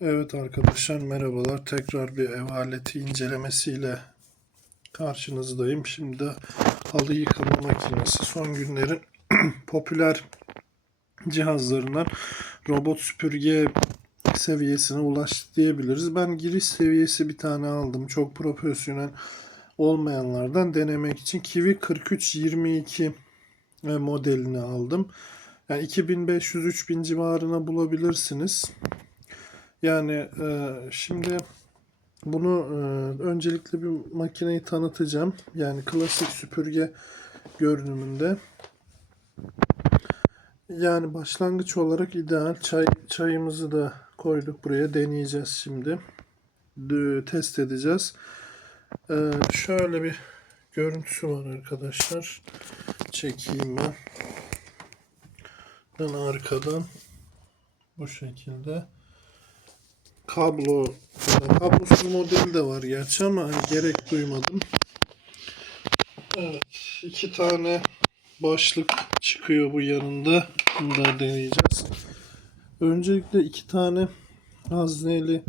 Evet arkadaşlar merhabalar. Tekrar bir ev aleti incelemesiyle karşınızdayım. Şimdi de halı yıkama makinesi son günlerin popüler cihazlarından robot süpürge seviyesine ulaştı diyebiliriz. Ben giriş seviyesi bir tane aldım. Çok profesyonel olmayanlardan denemek için Kiwi 4322 e, modelini aldım. Yani 2500-3000 civarına bulabilirsiniz. Yani e, şimdi bunu e, öncelikle bir makineyi tanıtacağım. Yani klasik süpürge görünümünde. Yani başlangıç olarak ideal. Çay çayımızı da koyduk buraya. Deneyeceğiz şimdi. Dö- Test edeceğiz. E, şöyle bir görüntüsü var arkadaşlar. Çekeyim ben. Ben arkadan bu şekilde kablo kablosuz modeli de var gerçi ama gerek duymadım. Evet, iki tane başlık çıkıyor bu yanında. Da deneyeceğiz. Öncelikle iki tane hazneli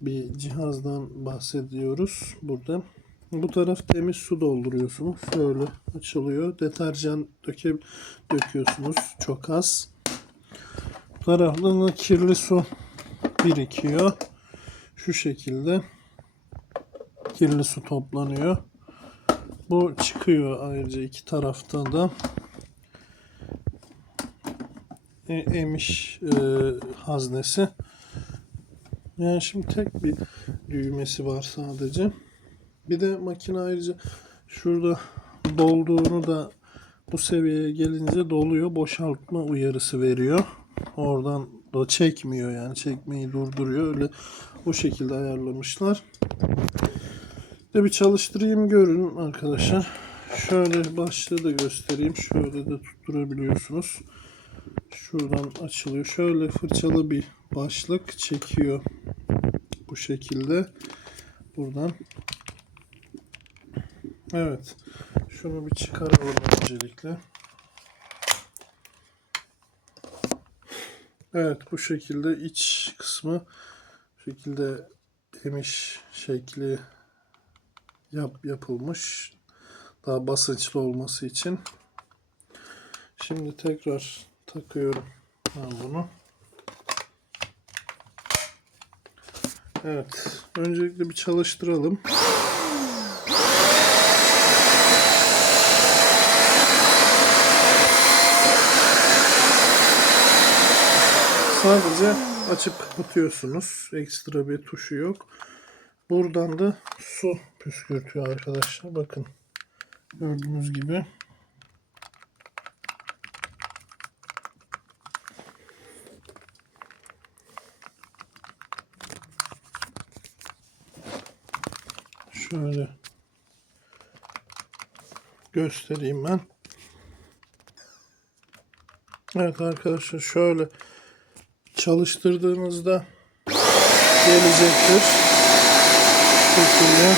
bir cihazdan bahsediyoruz burada. Bu taraf temiz su dolduruyorsunuz. Şöyle açılıyor. Deterjan döke, döküyorsunuz. Çok az. Bu taraftan kirli su birikiyor. Şu şekilde kirli su toplanıyor. Bu çıkıyor ayrıca iki tarafta da e, emiş e, haznesi. Yani şimdi tek bir düğmesi var sadece. Bir de makine ayrıca şurada dolduğunu da bu seviyeye gelince doluyor. Boşaltma uyarısı veriyor. Oradan da çekmiyor yani çekmeyi durduruyor. Öyle o şekilde ayarlamışlar. De bir çalıştırayım görün arkadaşlar. Şöyle başlığı da göstereyim. Şöyle de tutturabiliyorsunuz. Şuradan açılıyor. Şöyle fırçalı bir başlık çekiyor. Bu şekilde. Buradan. Evet. Şunu bir çıkaralım öncelikle. Evet bu şekilde iç kısmı bu şekilde emiş şekli yap, yapılmış. Daha basınçlı olması için. Şimdi tekrar takıyorum ben bunu. Evet. Öncelikle bir çalıştıralım. Sadece açıp kapatıyorsunuz. Ekstra bir tuşu yok. Buradan da su püskürtüyor arkadaşlar. Bakın. Gördüğünüz gibi. Şöyle göstereyim ben. Evet arkadaşlar şöyle çalıştırdığınızda gelecektir. Şekilde.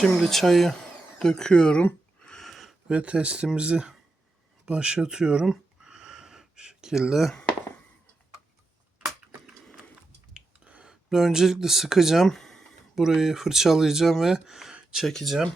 Şimdi çayı döküyorum ve testimizi başlatıyorum. Bu şekilde. Öncelikle sıkacağım. Burayı fırçalayacağım ve çekeceğim.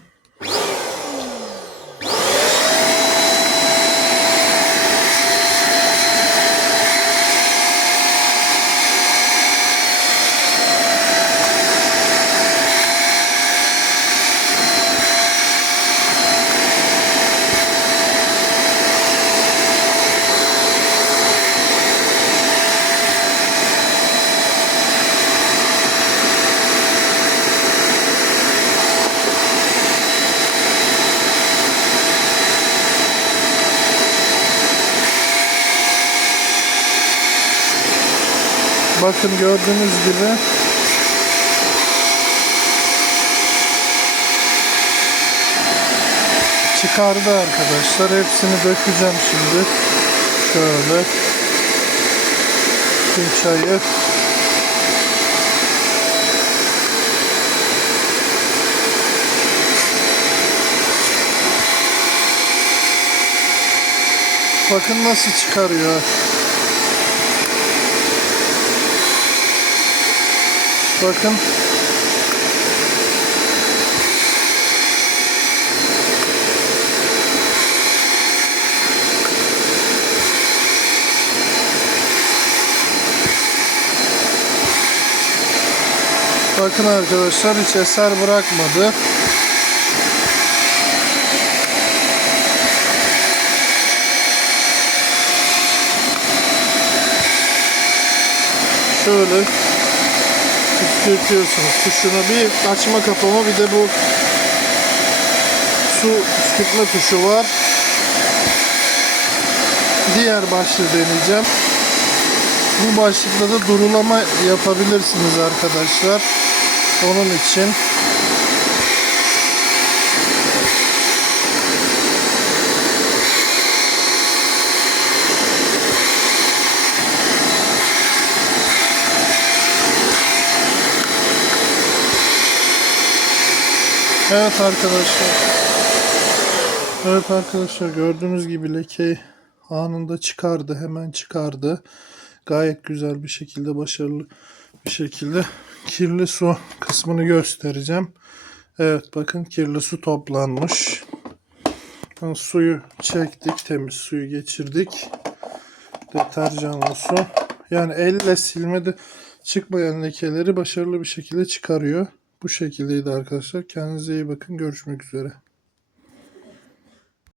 Bakın gördüğünüz gibi çıkardı arkadaşlar. Hepsini dökeceğim şimdi. Şöyle. Tüm çayı. Bakın nasıl çıkarıyor. Bakın. Bakın arkadaşlar hiç eser bırakmadı. Şöyle püskürtüyorsunuz tuşunu bir açma kapama bir de bu su püskürtme tuşu var. Diğer başlığı deneyeceğim. Bu başlıkta da durulama yapabilirsiniz arkadaşlar. Onun için Evet arkadaşlar. Evet arkadaşlar gördüğünüz gibi lekeyi anında çıkardı. Hemen çıkardı. Gayet güzel bir şekilde başarılı bir şekilde kirli su kısmını göstereceğim. Evet bakın kirli su toplanmış. Suyu çektik. Temiz suyu geçirdik. Deterjanlı su. Yani elle silmede çıkmayan lekeleri başarılı bir şekilde çıkarıyor. Bu şekildeydi arkadaşlar. Kendinize iyi bakın. Görüşmek üzere.